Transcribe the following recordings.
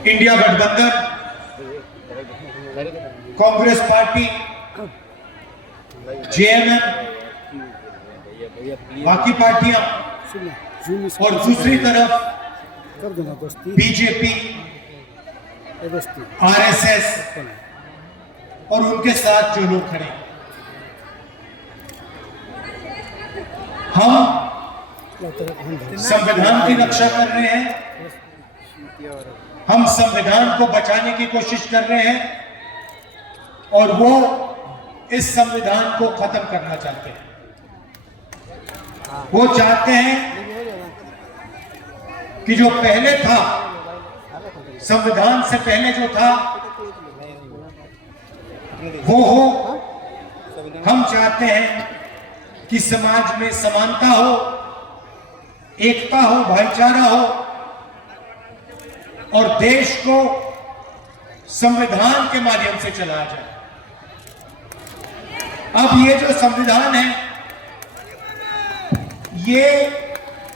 India गठबंधन, Congress party, JMM, बाकी पार्टियां और दूसरी तरफ बीजेपी, आरएसएस और उनके साथ जो लोग खड़े, हम संविधान की रक्षा कर रहे हैं, हम संविधान को बचाने की कोशिश कर रहे हैं और वो इस संविधान को खत्म करना चाहते हैं। वो चाहते हैं कि जो पहले था, संविधान से पहले जो था वो हो। हम चाहते हैं कि समाज में समानता हो, एकता हो, भाईचारा हो और देश को संविधान के माध्यम से चलाया जाए। अब ये जो संविधान है ये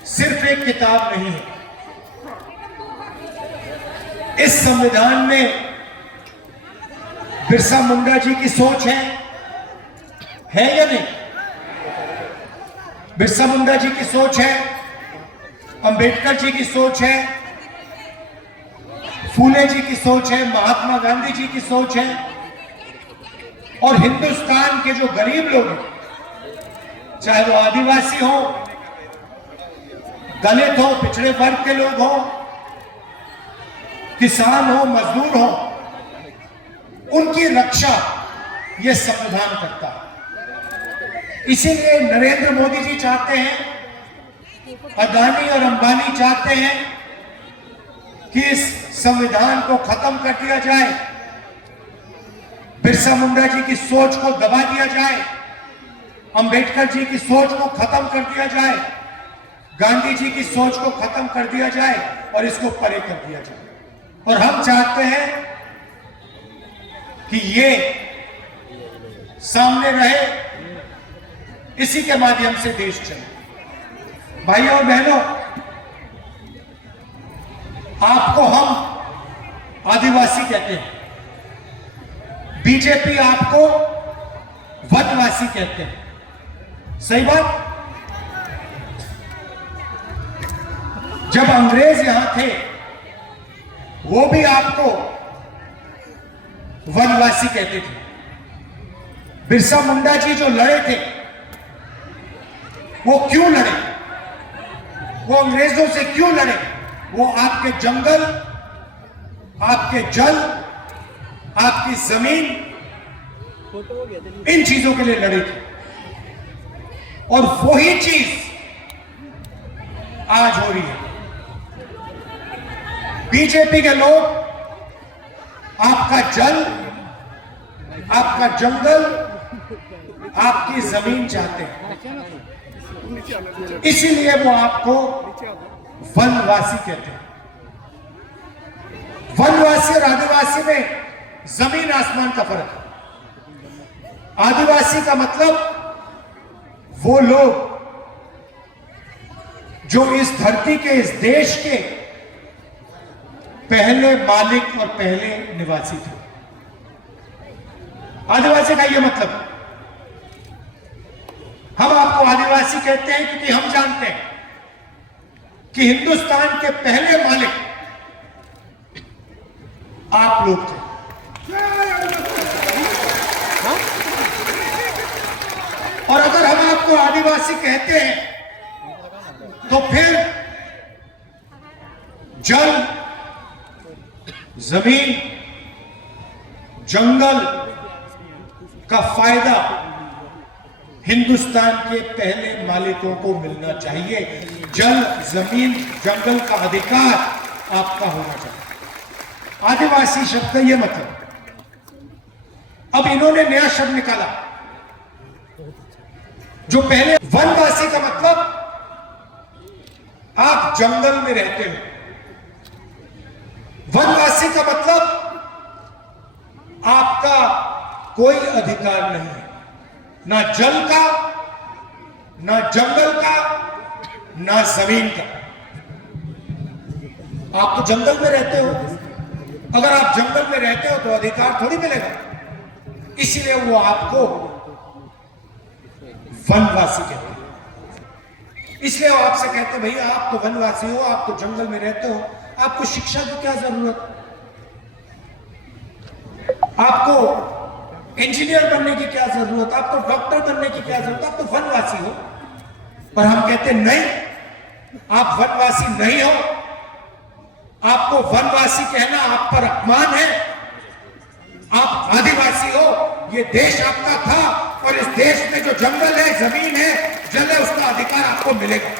सिर्फ एक किताब नहीं है। इस संविधान में बिरसा मुंडा जी की सोच है या नहीं? बिरसा मुंडा जी की सोच है, अंबेडकर जी की सोच है, फूले जी की सोच है, महात्मा गांधी जी की सोच है और हिंदुस्तान के जो गरीब लोग हैं, चाहे वो आदिवासी हो, दलित हो, पिछड़े वर्ग के लोग हो, किसान हो, मजदूर हो, उनकी रक्षा ये संविधान करता है। इसीलिए नरेंद्र मोदी जी चाहते हैं, अदानी और अंबानी चाहते हैं कि इस संविधान को खत्म कर दिया जाए, बिरसा मुंडा जी की सोच को दबा दिया जाए, अंबेडकर जी की सोच को खत्म कर दिया जाए, गांधी जी की सोच को खत्म कर दिया जाए और इसको परे कर दिया जाए। और हम चाहते हैं कि ये सामने रहे, इसी के माध्यम से देश चले। भाइयों और बहनों, आपको हम आदिवासी कहते हैं, बीजेपी आपको वनवासी कहते हैं, सही बात? जब अंग्रेज यहां थे वो भी आपको वनवासी कहते थे। बिरसा मुंडा जी जो लड़े थे वो क्यों लड़े? वो अंग्रेजों से क्यों लड़े? वो आपके जंगल, आपके जल, आपकी जमीन, इन चीजों के लिए लड़े थे। और वही चीज आज हो रही है। बीजेपी के लोग आपका जल, आपका जंगल, आपकी जमीन चाहते हैं, इसीलिए वो आपको वनवासी कहते हैं। वनवासी और आदिवासी में जमीन आसमान का फर्क है। आदिवासी का मतलब वो लोग जो इस धरती के, इस देश के पहले मालिक और पहले निवासी थे। आदिवासी का यह मतलब, हम आपको आदिवासी कहते हैं क्योंकि हम जानते हैं कि हिंदुस्तान के पहले मालिक आप लोग थे। और अगर हम आपको आदिवासी कहते हैं तो फिर जल, जमीन, जंगल का फायदा हिंदुस्तान के पहले मालिकों को मिलना चाहिए। जल, जमीन, जंगल का अधिकार आपका होना चाहिए। आदिवासी शब्द का यह मतलब। अब इन्होंने नया शब्द निकाला जो पहले, वनवासी का मतलब आप जंगल में रहते हो। वनवासी का मतलब आपका कोई अधिकार नहीं है, ना जल का, ना जंगल का, ना जमीन का। आप तो जंगल में रहते हो, अगर आप जंगल में रहते हो तो अधिकार थोड़ी मिलेगा। इसीलिए वो आपको वनवासी कहते हैं। इसलिए वो आपसे कहते हैं भैया आप तो वनवासी हो, आप तो जंगल में रहते हो, आपको शिक्षा की क्या जरूरत, आपको इंजीनियर बनने की क्या जरूरत, आपको डॉक्टर बनने की क्या जरूरत, आप तो वनवासी हो। पर हम कहते नहीं, आप वनवासी नहीं हो। आपको वनवासी कहना आप पर अपमान है। आप आदिवासी हो, ये देश आपका था और इस देश में जो जंगल है, जमीन है, जल है, उसका अधिकार आपको मिलेगा।